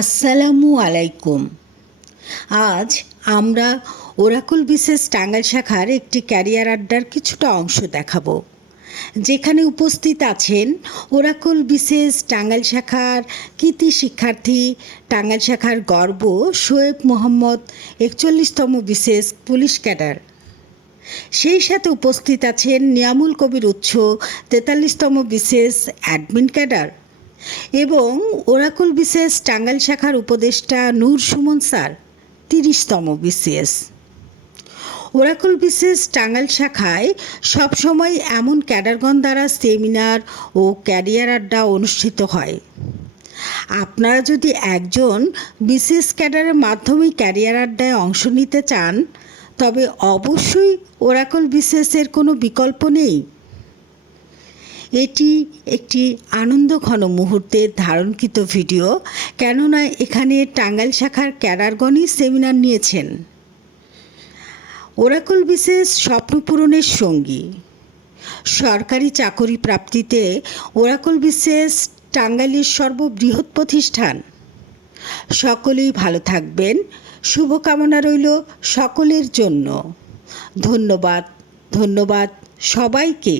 আসসালামু আলাইকুম। আজ আমরা ওরাকল বিশেষ টাঙ্গাইল শাখার একটি ক্যারিয়ার আড্ডার কিছুটা অংশ দেখাবো, যেখানে উপস্থিত আছেন ওরাকল বিশেষ টাঙ্গাইল শাখার কৃতি শিক্ষার্থী, টাঙ্গাইল শাখার গর্ব শোয়েব মোহাম্মদ 41তম বিশেষ পুলিশ ক্যাডার। সেই সাথে উপস্থিত আছেন নিয়ামুল কবির উৎস 43তম বিশেষ অ্যাডমিন ক্যাডার এবং ওরাকল বিশেষ টাঙ্গাইল শাখার উপদেষ্টা নূর সুমন স্যার 30তম বিশেষ। ওরাকল বিশেষ টাঙ্গাইল শাখায় সবসময় এমন ক্যাডারগণ দ্বারা সেমিনার ও ক্যারিয়ার আড্ডা অনুষ্ঠিত হয়। আপনারা যদি একজন বিশেষ ক্যাডারের মাধ্যমে ক্যারিয়ার আড্ডায় অংশ নিতে চান, তবে অবশ্যই ওরাকল বিশেষের কোনো বিকল্প নেই। এটি একটি আনন্দঘন মুহূর্তের ধারণকৃত ভিডিও, কেননা এখানে টাঙ্গাইল শাখার ক্যাডারগণই সেমিনার নিয়েছেন। ওরাকল বিশেষ স্বপ্ন পূরণের সঙ্গী। সরকারি চাকরি প্রাপ্তিতে ওরাকল বিশেষ টাঙ্গাইলের সর্ববৃহৎ প্রতিষ্ঠান। সকলেই ভালো থাকবেন, শুভকামনা রইল সকলের জন্য। ধন্যবাদ সবাইকে।